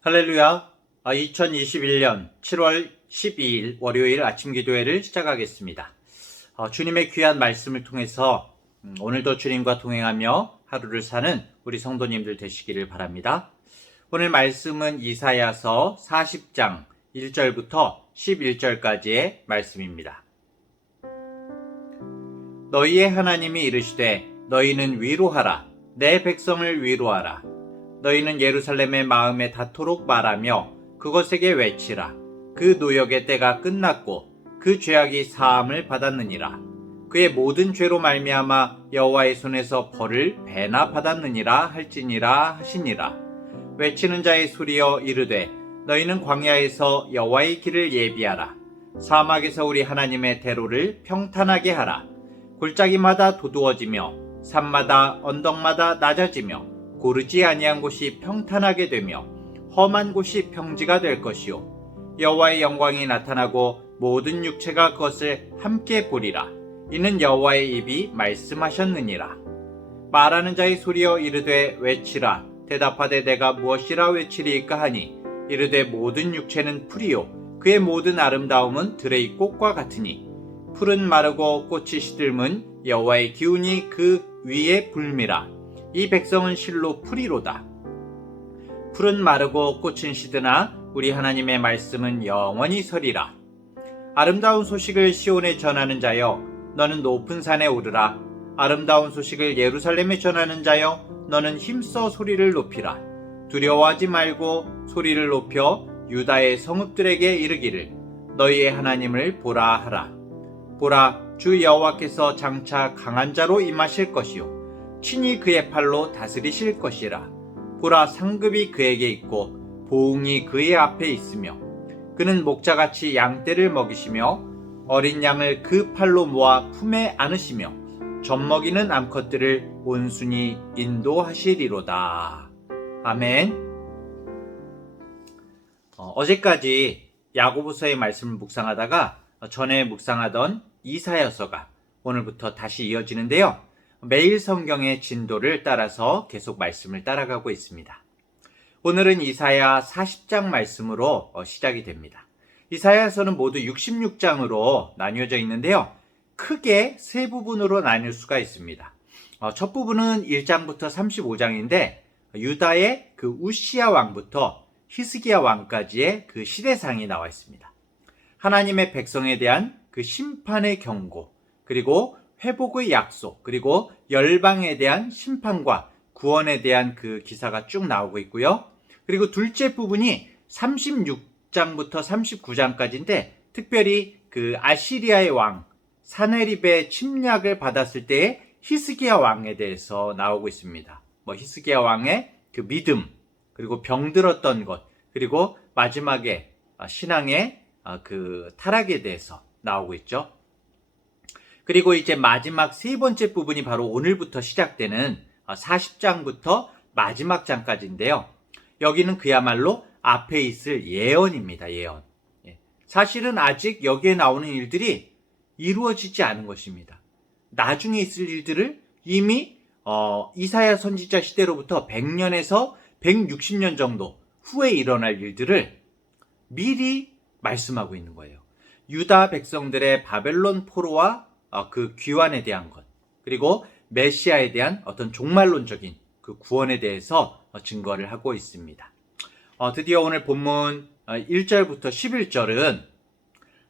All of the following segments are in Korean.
할렐루야. 2021년 7월 12일 월요일 아침 기도회를 시작하겠습니다. 주님의 귀한 말씀을 통해서 오늘도 주님과 동행하며 하루를 사는 우리 성도님들 되시기를 바랍니다. 오늘 말씀은 이사야서 40장 1절부터 11절까지의 말씀입니다. 너희의 하나님이 이르시되 너희는 위로하라. 내 백성을 위로하라. 너희는 예루살렘의 마음에 닿도록 말하며 그것에게 외치라. 그 노역의 때가 끝났고 그 죄악이 사함을 받았느니라. 그의 모든 죄로 말미암아 여호와의 손에서 벌을 배나 받았느니라 할지니라 하시니라. 외치는 자의 소리여 이르되 너희는 광야에서 여호와의 길을 예비하라. 사막에서 우리 하나님의 대로를 평탄하게 하라. 골짜기마다 도두어지며 산마다 언덕마다 낮아지며 고르지 아니한 곳이 평탄하게 되며 험한 곳이 평지가 될 것이요 여호와의 영광이 나타나고 모든 육체가 그것을 함께 보리라. 이는 여호와의 입이 말씀하셨느니라. 말하는 자의 소리여 이르되 외치라. 대답하되 내가 무엇이라 외치리이까 하니 이르되 모든 육체는 풀이요 그의 모든 아름다움은 들의 꽃과 같으니 풀은 마르고 꽃이 시들면 여호와의 기운이 그 위에 불미라. 이 백성은 실로 풀이로다. 풀은 마르고 꽃은 시드나 우리 하나님의 말씀은 영원히 서리라. 아름다운 소식을 시온에 전하는 자여 너는 높은 산에 오르라. 아름다운 소식을 예루살렘에 전하는 자여 너는 힘써 소리를 높이라. 두려워하지 말고 소리를 높여 유다의 성읍들에게 이르기를 너희의 하나님을 보라 하라. 보라, 주 여호와께서 장차 강한 자로 임하실 것이요 친히 그의 팔로 다스리실 것이라. 보라, 상급이 그에게 있고 보응이 그의 앞에 있으며 그는 목자같이 양떼를 먹이시며 어린 양을 그 팔로 모아 품에 안으시며 젖먹이는 암컷들을 온순히 인도하시리로다. 아멘. 어제까지 야고보서의 말씀을 묵상하다가 전에 묵상하던 이사야서가 오늘부터 다시 이어지는데요. 매일 성경의 진도를 따라서 계속 말씀을 따라가고 있습니다. 오늘은 이사야 40장 말씀으로 시작이 됩니다. 이사야서는 모두 66장으로 나뉘어져 있는데요. 크게 세 부분으로 나눌 수가 있습니다. 첫 부분은 1장부터 35장인데 유다의 그 우시야 왕부터 히스기야 왕까지의 그 시대상이 나와 있습니다. 하나님의 백성에 대한 그 심판의 경고, 그리고 회복의 약속, 그리고 열방에 대한 심판과 구원에 대한 그 기사가 쭉 나오고 있고요. 그리고 둘째 부분이 36장부터 39장까지인데 특별히 그 아시리아의 왕 사네립의 침략을 받았을 때의 히스기야 왕에 대해서 나오고 있습니다. 히스기야 왕의 그 믿음, 그리고 병들었던 것, 그리고 마지막에 신앙의 그 타락에 대해서 나오고 있죠. 그리고 이제 마지막 세 번째 부분이 바로 오늘부터 시작되는 40장부터 마지막 장까지인데요. 여기는 그야말로 앞에 있을 예언입니다. 예언. 사실은 아직 여기에 나오는 일들이 이루어지지 않은 것입니다. 나중에 있을 일들을 이미 이사야 선지자 시대로부터 100년에서 160년 정도 후에 일어날 일들을 미리 말씀하고 있는 거예요. 유다 백성들의 바벨론 포로와 그 귀환에 대한 것, 그리고 메시아에 대한 어떤 종말론적인 그 구원에 대해서 증거를 하고 있습니다. 드디어 오늘 본문 1절부터 11절은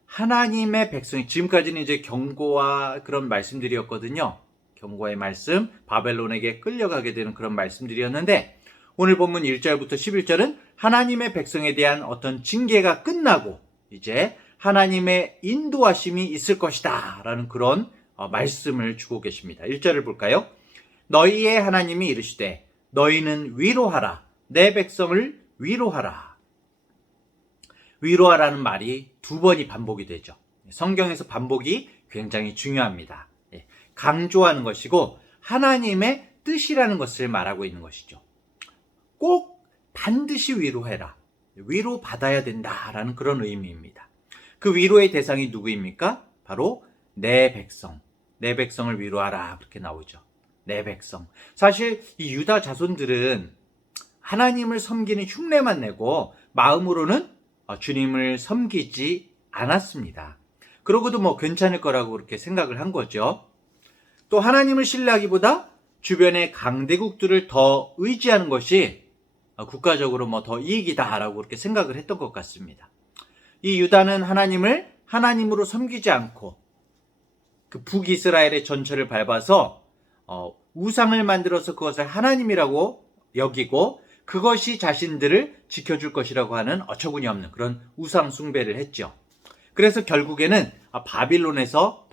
하나님의 백성이, 지금까지는 이제 경고와 그런 말씀들이었거든요. 경고의 말씀, 바벨론에게 끌려가게 되는 그런 말씀들이었는데 오늘 본문 1절부터 11절은 하나님의 백성에 대한 어떤 징계가 끝나고 이제 하나님의 인도하심이 있을 것이다 라는 그런 말씀을 주고 계십니다. 1절을 볼까요? 너희의 하나님이 이르시되 너희는 위로하라. 내 백성을 위로하라. 위로하라는 말이 두 번이 반복이 되죠. 성경에서 반복이 굉장히 중요합니다. 강조하는 것이고 하나님의 뜻이라는 것을 말하고 있는 것이죠. 꼭 반드시 위로해라. 위로받아야 된다라는 그런 의미입니다. 그 위로의 대상이 누구입니까? 바로 내 백성, 내 백성을 위로하라 그렇게 나오죠. 내 백성. 사실 이 유다 자손들은 하나님을 섬기는 흉내만 내고 마음으로는 주님을 섬기지 않았습니다. 그러고도 뭐 괜찮을 거라고 그렇게 생각을 한 거죠. 또 하나님을 신뢰하기보다 주변의 강대국들을 더 의지하는 것이 국가적으로 뭐 더 이익이다라고 그렇게 생각을 했던 것 같습니다. 이 유다는 하나님을 하나님으로 섬기지 않고 그 북이스라엘의 전철을 밟아서 우상을 만들어서 그것을 하나님이라고 여기고 그것이 자신들을 지켜줄 것이라고 하는 어처구니 없는 그런 우상 숭배를 했죠. 그래서 결국에는 바벨론에서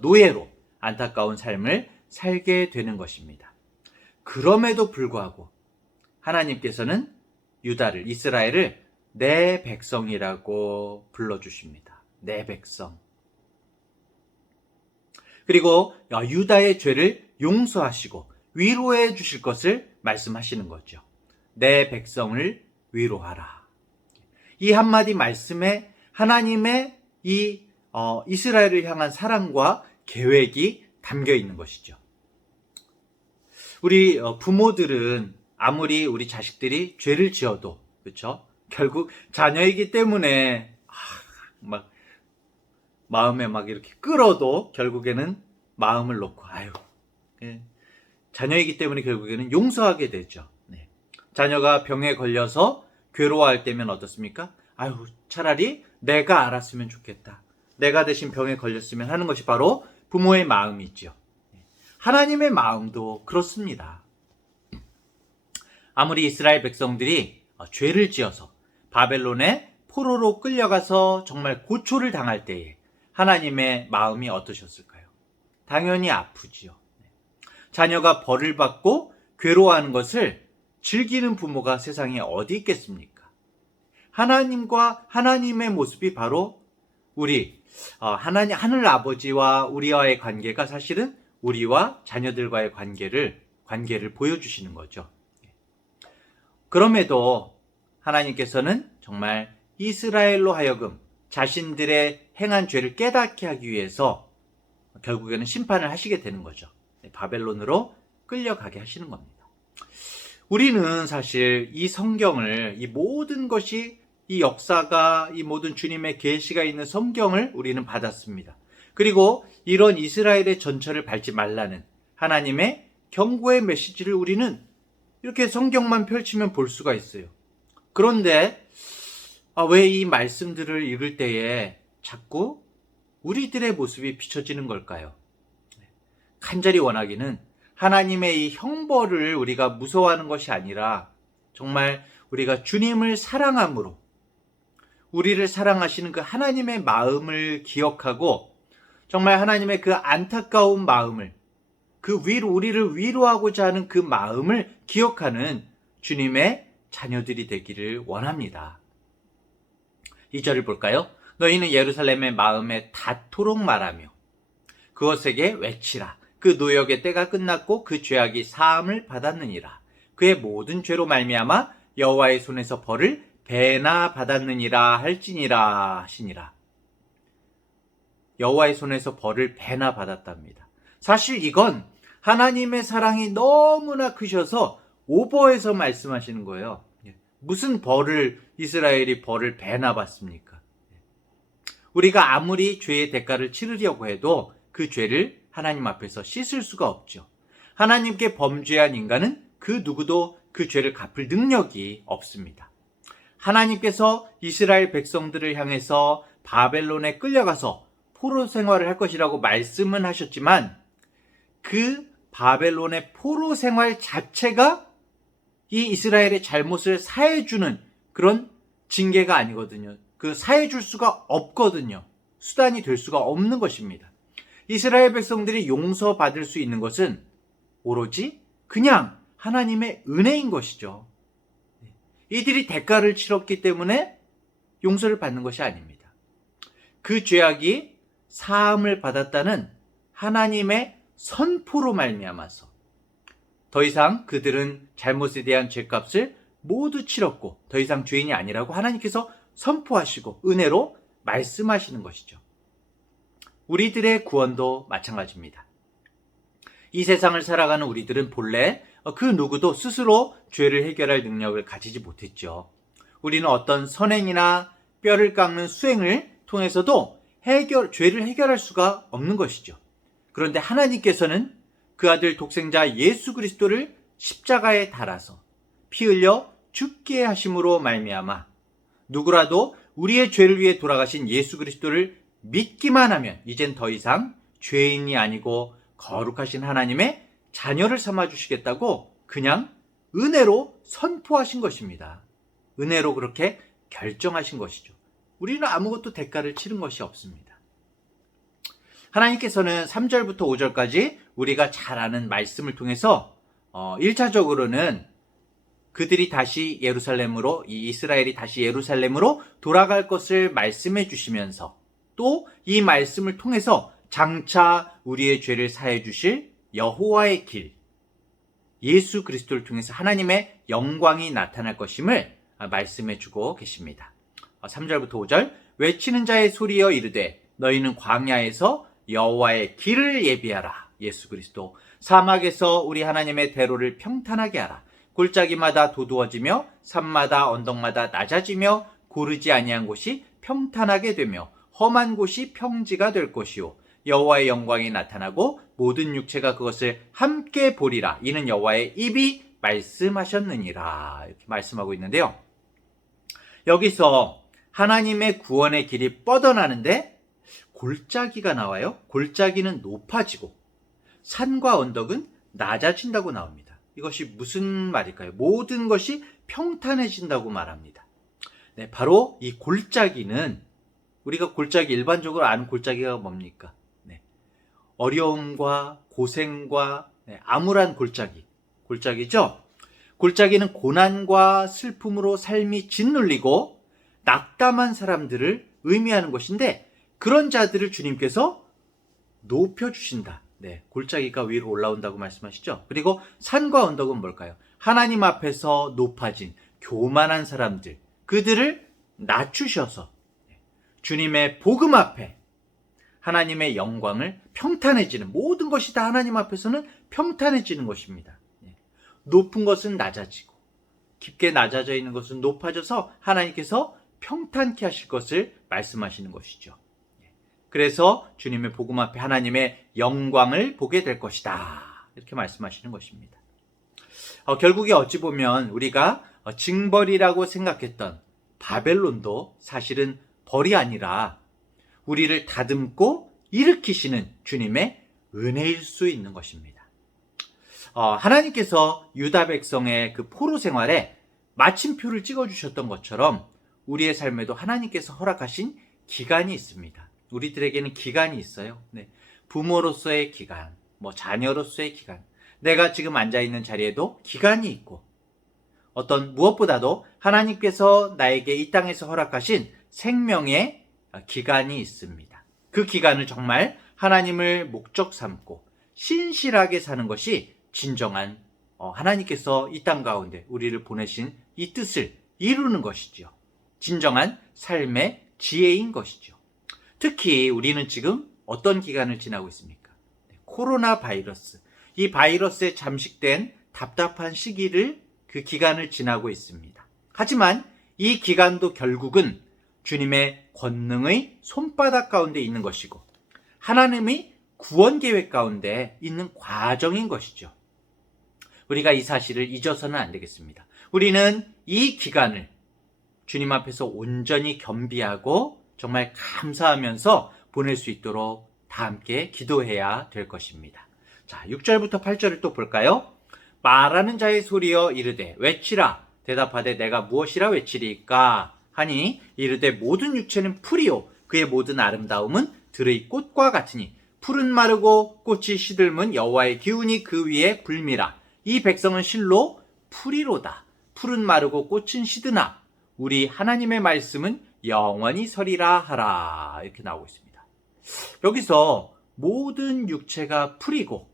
노예로 안타까운 삶을 살게 되는 것입니다. 그럼에도 불구하고 하나님께서는 유다를, 이스라엘을 내 백성이라고 불러주십니다. 내 백성. 그리고 유다의 죄를 용서하시고 위로해 주실 것을 말씀하시는 거죠. 내 백성을 위로하라. 이 한마디 말씀에 하나님의 이 이스라엘을 향한 사랑과 계획이 담겨 있는 것이죠. 우리 부모들은 아무리 우리 자식들이 죄를 지어도 그렇죠? 결국 자녀이기 때문에 막 마음에 막 이렇게 끌어도 결국에는 마음을 놓고 자녀이기 때문에 결국에는 용서하게 되죠. 네. 자녀가 병에 걸려서 괴로워할 때면 어떻습니까? 차라리 내가 알았으면 좋겠다. 내가 대신 병에 걸렸으면 하는 것이 바로 부모의 마음이죠. 하나님의 마음도 그렇습니다. 아무리 이스라엘 백성들이 죄를 지어서 바벨론의 포로로 끌려가서 정말 고초를 당할 때에 하나님의 마음이 어떠셨을까요? 당연히 아프지요. 자녀가 벌을 받고 괴로워하는 것을 즐기는 부모가 세상에 어디 있겠습니까? 하나님과 하나님의 모습이 바로 우리 하늘 아버지와 우리와의 관계가 사실은 우리와 자녀들과의 관계를 보여주시는 거죠. 그럼에도 하나님께서는 정말 이스라엘로 하여금 자신들의 행한 죄를 깨닫게 하기 위해서 결국에는 심판을 하시게 되는 거죠. 바벨론으로 끌려가게 하시는 겁니다. 우리는 사실 이 성경을, 이 모든 것이, 이 역사가, 이 모든 주님의 계시가 있는 성경을 우리는 받았습니다. 그리고 이런 이스라엘의 전철을 밟지 말라는 하나님의 경고의 메시지를 우리는 이렇게 성경만 펼치면 볼 수가 있어요. 그런데 왜 이 말씀들을 읽을 때에 자꾸 우리들의 모습이 비춰지는 걸까요? 간절히 원하기는 하나님의 이 형벌을 우리가 무서워하는 것이 아니라 정말 우리가 주님을 사랑함으로 우리를 사랑하시는 그 하나님의 마음을 기억하고 정말 하나님의 그 안타까운 마음을 우리를 위로하고자 하는 그 마음을 기억하는 주님의 자녀들이 되기를 원합니다. 2절을 볼까요? 너희는 예루살렘의 마음에 닿도록 말하며 그것에게 외치라. 그 노역의 때가 끝났고 그 죄악이 사함을 받았느니라. 그의 모든 죄로 말미암아 여호와의 손에서 벌을 배나 받았느니라 할지니라 하시니라. 여호와의 손에서 벌을 배나 받았답니다. 사실 이건 하나님의 사랑이 너무나 크셔서 오버해서 말씀하시는 거예요. 무슨 이스라엘이 벌을 배나 받습니까? 우리가 아무리 죄의 대가를 치르려고 해도 그 죄를 하나님 앞에서 씻을 수가 없죠. 하나님께 범죄한 인간은 그 누구도 그 죄를 갚을 능력이 없습니다. 하나님께서 이스라엘 백성들을 향해서 바벨론에 끌려가서 포로 생활을 할 것이라고 말씀은 하셨지만 그 바벨론의 포로 생활 자체가 이 이스라엘의 잘못을 사해주는 그런 징계가 아니거든요. 사해줄 수가 없거든요. 수단이 될 수가 없는 것입니다. 이스라엘 백성들이 용서받을 수 있는 것은 오로지 그냥 하나님의 은혜인 것이죠. 이들이 대가를 치렀기 때문에 용서를 받는 것이 아닙니다. 그 죄악이 사함을 받았다는 하나님의 선포로 말미암아서 더 이상 그들은 잘못에 대한 죄값을 모두 치렀고 더 이상 죄인이 아니라고 하나님께서 선포하시고 은혜로 말씀하시는 것이죠. 우리들의 구원도 마찬가지입니다. 이 세상을 살아가는 우리들은 본래 그 누구도 스스로 죄를 해결할 능력을 가지지 못했죠. 우리는 어떤 선행이나 뼈를 깎는 수행을 통해서도 죄를 해결할 수가 없는 것이죠. 그런데 하나님께서는 그 아들 독생자 예수 그리스도를 십자가에 달아서 피 흘려 죽게 하심으로 말미암아 누구라도 우리의 죄를 위해 돌아가신 예수 그리스도를 믿기만 하면 이젠 더 이상 죄인이 아니고 거룩하신 하나님의 자녀를 삼아 주시겠다고 그냥 은혜로 선포하신 것입니다. 은혜로 그렇게 결정하신 것이죠. 우리는 아무것도 대가를 치른 것이 없습니다. 하나님께서는 3절부터 5절까지 우리가 잘 아는 말씀을 통해서 1차적으로는 그들이 다시 예루살렘으로, 이 이스라엘이 다시 예루살렘으로 돌아갈 것을 말씀해 주시면서 또 이 말씀을 통해서 장차 우리의 죄를 사해 주실 여호와의 길, 예수 그리스도를 통해서 하나님의 영광이 나타날 것임을 말씀해 주고 계십니다. 3절부터 5절 외치는 자의 소리여 이르되 너희는 광야에서 여호와의 길을 예비하라. 예수 그리스도 사막에서 우리 하나님의 대로를 평탄하게 하라. 골짜기마다 도두어지며 산마다 언덕마다 낮아지며 고르지 아니한 곳이 평탄하게 되며 험한 곳이 평지가 될 것이요 여호와의 영광이 나타나고 모든 육체가 그것을 함께 보리라. 이는 여호와의 입이 말씀하셨느니라. 이렇게 말씀하고 있는데요. 여기서 하나님의 구원의 길이 뻗어나는데 골짜기가 나와요. 골짜기는 높아지고 산과 언덕은 낮아진다고 나옵니다. 이것이 무슨 말일까요? 모든 것이 평탄해진다고 말합니다. 네, 바로 이 골짜기는 우리가 골짜기 일반적으로 아는 골짜기가 뭡니까? 네, 어려움과 고생과 암울한 골짜기죠. 골짜기는 고난과 슬픔으로 삶이 짓눌리고 낙담한 사람들을 의미하는 것인데 그런 자들을 주님께서 높여주신다. 네, 골짜기가 위로 올라온다고 말씀하시죠. 그리고 산과 언덕은 뭘까요? 하나님 앞에서 높아진 교만한 사람들, 그들을 낮추셔서 주님의 복음 앞에 하나님의 영광을 평탄해지는, 모든 것이 다 하나님 앞에서는 평탄해지는 것입니다. 높은 것은 낮아지고 깊게 낮아져 있는 것은 높아져서 하나님께서 평탄케 하실 것을 말씀하시는 것이죠. 그래서 주님의 복음 앞에 하나님의 영광을 보게 될 것이다. 이렇게 말씀하시는 것입니다. 결국에 어찌 보면 우리가 징벌이라고 생각했던 바벨론도 사실은 벌이 아니라 우리를 다듬고 일으키시는 주님의 은혜일 수 있는 것입니다. 하나님께서 유다 백성의 그 포로 생활에 마침표를 찍어주셨던 것처럼 우리의 삶에도 하나님께서 허락하신 기간이 있습니다. 우리들에게는 기간이 있어요. 네. 부모로서의 기간, 자녀로서의 기간, 내가 지금 앉아있는 자리에도 기간이 있고 어떤 무엇보다도 하나님께서 나에게 이 땅에서 허락하신 생명의 기간이 있습니다. 그 기간을 정말 하나님을 목적 삼고 신실하게 사는 것이 진정한 하나님께서 이 땅 가운데 우리를 보내신 이 뜻을 이루는 것이죠. 진정한 삶의 지혜인 것이죠. 특히 우리는 지금 어떤 기간을 지나고 있습니까? 코로나 바이러스. 이 바이러스에 잠식된 답답한 시기를, 그 기간을 지나고 있습니다. 하지만 이 기간도 결국은 주님의 권능의 손바닥 가운데 있는 것이고 하나님의 구원 계획 가운데 있는 과정인 것이죠. 우리가 이 사실을 잊어서는 안 되겠습니다. 우리는 이 기간을 주님 앞에서 온전히 겸비하고 정말 감사하면서 보낼 수 있도록 다 함께 기도해야 될 것입니다. 자, 6절부터 8절을 또 볼까요? 말하는 자의 소리여 이르되 외치라. 대답하되 내가 무엇이라 외치리까 하니 이르되 모든 육체는 풀이요 그의 모든 아름다움은 들의 꽃과 같으니 풀은 마르고 꽃이 시들면 여호와의 기운이 그 위에 불미라. 이 백성은 실로 풀이로다. 풀은 마르고 꽃은 시드나 우리 하나님의 말씀은 영원히 서리라 하라. 이렇게 나오고 있습니다. 여기서 모든 육체가 풀이고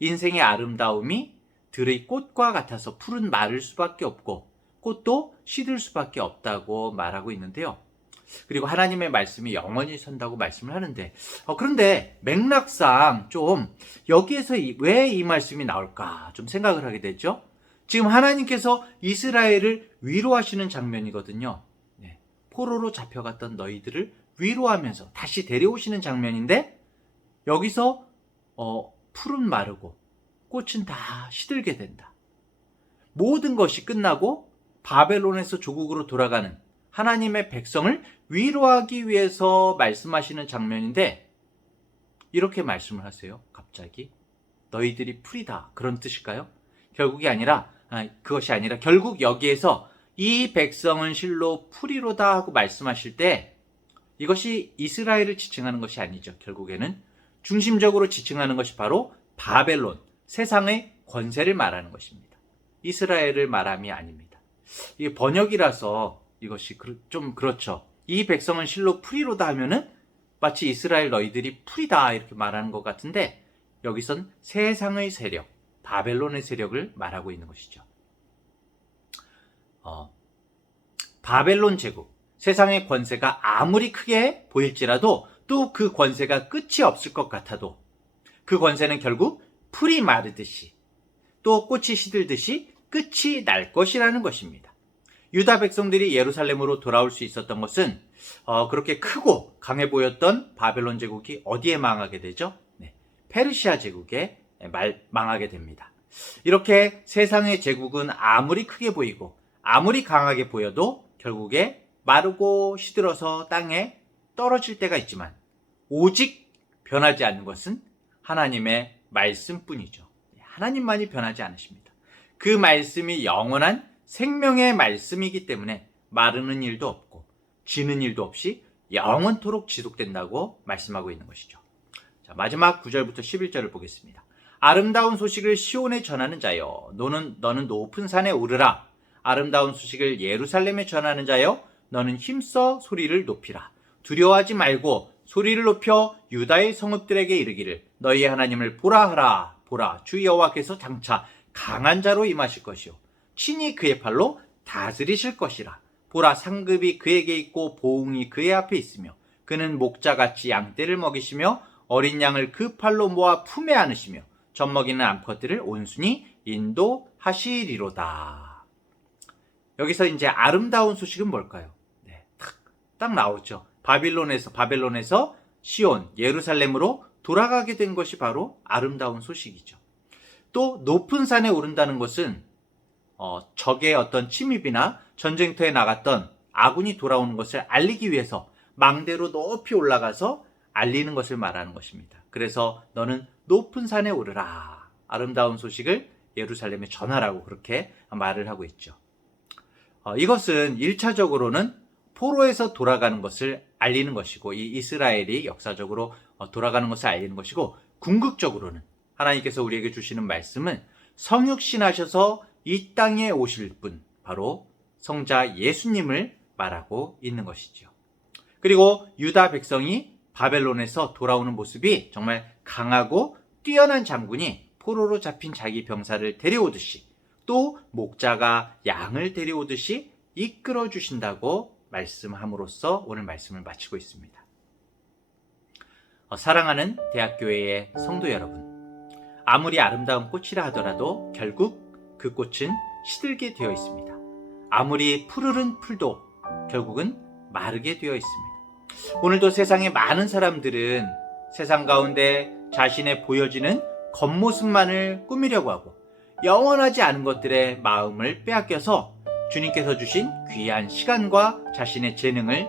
인생의 아름다움이 들의 꽃과 같아서 풀은 마를 수밖에 없고 꽃도 시들 수밖에 없다고 말하고 있는데요. 그리고 하나님의 말씀이 영원히 선다고 말씀을 하는데 그런데 맥락상 좀 여기에서 왜 이 말씀이 나올까 좀 생각을 하게 되죠. 지금 하나님께서 이스라엘을 위로하시는 장면이거든요. 네. 포로로 잡혀갔던 너희들을 위로하면서 다시 데려오시는 장면인데 여기서 풀은 마르고 꽃은 다 시들게 된다. 모든 것이 끝나고 바벨론에서 조국으로 돌아가는 하나님의 백성을 위로하기 위해서 말씀하시는 장면인데 이렇게 말씀을 하세요. 갑자기 너희들이 풀이다 그런 뜻일까요? 그것이 아니라 결국 여기에서 이 백성은 실로 풀이로다 하고 말씀하실 때 이것이 이스라엘을 지칭하는 것이 아니죠. 결국에는 중심적으로 지칭하는 것이 바로 바벨론, 세상의 권세를 말하는 것입니다. 이스라엘을 말함이 아닙니다. 이게 번역이라서 이것이 좀 그렇죠. 이 백성은 실로 풀이로다 하면은 마치 이스라엘 너희들이 풀이다 이렇게 말하는 것 같은데 여기선 세상의 세력, 바벨론의 세력을 말하고 있는 것이죠. 바벨론 제국, 세상의 권세가 아무리 크게 보일지라도 또 그 권세가 끝이 없을 것 같아도 그 권세는 결국 풀이 마르듯이 또 꽃이 시들듯이 끝이 날 것이라는 것입니다. 유다 백성들이 예루살렘으로 돌아올 수 있었던 것은 그렇게 크고 강해 보였던 바벨론 제국이 어디에 망하게 되죠? 네, 페르시아 제국에 망하게 됩니다. 이렇게 세상의 제국은 아무리 크게 보이고 아무리 강하게 보여도 결국에 마르고 시들어서 땅에 떨어질 때가 있지만 오직 변하지 않는 것은 하나님의 말씀뿐이죠. 하나님만이 변하지 않으십니다. 그 말씀이 영원한 생명의 말씀이기 때문에 마르는 일도 없고 지는 일도 없이 영원토록 지속된다고 말씀하고 있는 것이죠. 자, 마지막 9절부터 11절을 보겠습니다. 아름다운 소식을 시온에 전하는 자여 너는 높은 산에 오르라. 아름다운 소식을 예루살렘에 전하는 자여 너는 힘써 소리를 높이라. 두려워하지 말고 소리를 높여 유다의 성읍들에게 이르기를 너희의 하나님을 보라 하라. 보라 주 여호와께서 장차 강한 자로 임하실 것이요 친히 그의 팔로 다스리실 것이라. 보라 상급이 그에게 있고 보응이 그의 앞에 있으며 그는 목자같이 양떼를 먹이시며 어린 양을 그 팔로 모아 품에 안으시며 젖먹이는 암컷들을 온순히 인도하시리로다. 여기서 이제 아름다운 소식은 뭘까요? 네, 딱 나오죠. 바벨론에서 시온, 예루살렘으로 돌아가게 된 것이 바로 아름다운 소식이죠. 또 높은 산에 오른다는 것은 적의 어떤 침입이나 전쟁터에 나갔던 아군이 돌아오는 것을 알리기 위해서 망대로 높이 올라가서 알리는 것을 말하는 것입니다. 그래서 너는 높은 산에 오르라. 아름다운 소식을 예루살렘에 전하라고 그렇게 말을 하고 있죠. 이것은 1차적으로는 포로에서 돌아가는 것을 알리는 것이고 이 이스라엘이 역사적으로 돌아가는 것을 알리는 것이고 궁극적으로는 하나님께서 우리에게 주시는 말씀은 성육신하셔서 이 땅에 오실 분 바로 성자 예수님을 말하고 있는 것이죠. 그리고 유다 백성이 바벨론에서 돌아오는 모습이 정말 강하고 뛰어난 장군이 포로로 잡힌 자기 병사를 데려오듯이 또 목자가 양을 데려오듯이 이끌어 주신다고 말씀함으로써 오늘 말씀을 마치고 있습니다. 사랑하는 대학교회의 성도 여러분, 아무리 아름다운 꽃이라 하더라도 결국 그 꽃은 시들게 되어 있습니다. 아무리 푸르른 풀도 결국은 마르게 되어 있습니다. 오늘도 세상의 많은 사람들은 세상 가운데 자신의 보여지는 겉모습만을 꾸미려고 하고 영원하지 않은 것들의 마음을 빼앗겨서 주님께서 주신 귀한 시간과 자신의 재능을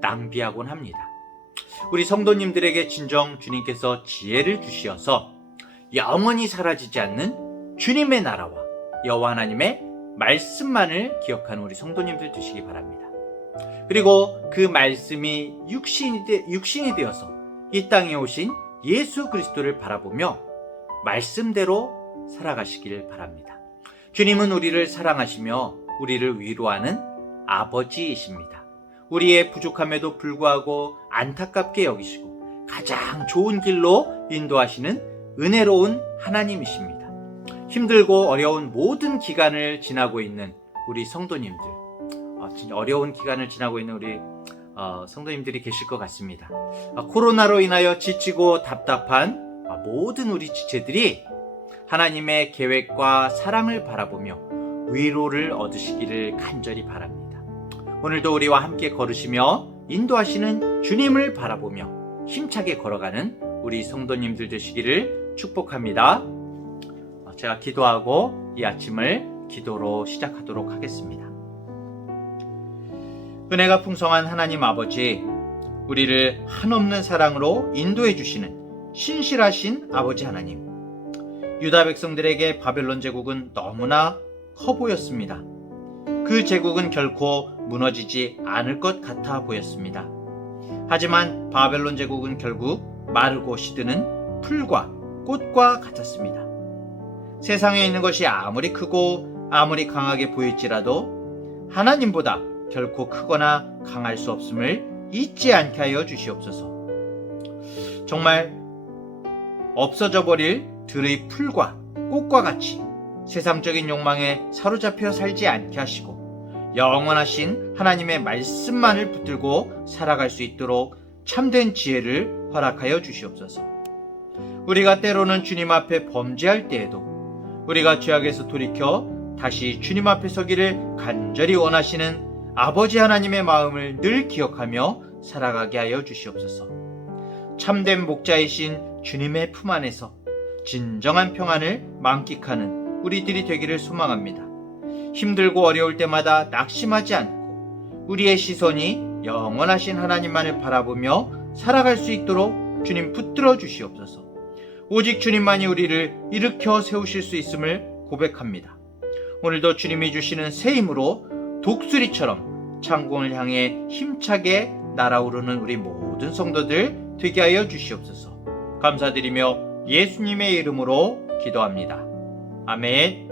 낭비하곤 합니다. 우리 성도님들에게 진정 주님께서 지혜를 주시어서 영원히 사라지지 않는 주님의 나라와 여호와 하나님의 말씀만을 기억하는 우리 성도님들 되시기 바랍니다. 그리고 그 말씀이 육신이 되어서 이 땅에 오신 예수 그리스도를 바라보며 말씀대로 살아가시길 바랍니다. 주님은 우리를 사랑하시며 우리를 위로하는 아버지이십니다. 우리의 부족함에도 불구하고 안타깝게 여기시고 가장 좋은 길로 인도하시는 은혜로운 하나님이십니다. 힘들고 어려운 모든 기간을 지나고 있는 우리 성도님들, 진짜 어려운 기간을 지나고 있는 우리 성도님들이 계실 것 같습니다. 코로나로 인하여 지치고 답답한 모든 우리 지체들이 하나님의 계획과 사랑을 바라보며 위로를 얻으시기를 간절히 바랍니다. 오늘도 우리와 함께 걸으시며 인도하시는 주님을 바라보며 힘차게 걸어가는 우리 성도님들 되시기를 축복합니다. 제가 기도하고 이 아침을 기도로 시작하도록 하겠습니다. 은혜가 풍성한 하나님 아버지, 우리를 한없는 사랑으로 인도해 주시는 신실하신 아버지 하나님, 유다 백성들에게 바벨론 제국은 너무나 커 보였습니다. 그 제국은 결코 무너지지 않을 것 같아 보였습니다. 하지만 바벨론 제국은 결국 마르고 시드는 풀과 꽃과 같았습니다. 세상에 있는 것이 아무리 크고 아무리 강하게 보일지라도 하나님보다 결코 크거나 강할 수 없음을 잊지 않게 하여 주시옵소서. 정말 없어져 버릴 들의 풀과 꽃과 같이 세상적인 욕망에 사로잡혀 살지 않게 하시고 영원하신 하나님의 말씀만을 붙들고 살아갈 수 있도록 참된 지혜를 허락하여 주시옵소서. 우리가 때로는 주님 앞에 범죄할 때에도 우리가 죄악에서 돌이켜 다시 주님 앞에 서기를 간절히 원하시는 아버지 하나님의 마음을 늘 기억하며 살아가게 하여 주시옵소서. 참된 목자이신 주님의 품 안에서 진정한 평안을 만끽하는 우리들이 되기를 소망합니다. 힘들고 어려울 때마다 낙심하지 않고 우리의 시선이 영원하신 하나님만을 바라보며 살아갈 수 있도록 주님 붙들어 주시옵소서. 오직 주님만이 우리를 일으켜 세우실 수 있음을 고백합니다. 오늘도 주님이 주시는 새 힘으로 독수리처럼 창공을 향해 힘차게 날아오르는 우리 모든 성도들 되게 하여 주시옵소서. 감사드리며 예수님의 이름으로 기도합니다. 아멘.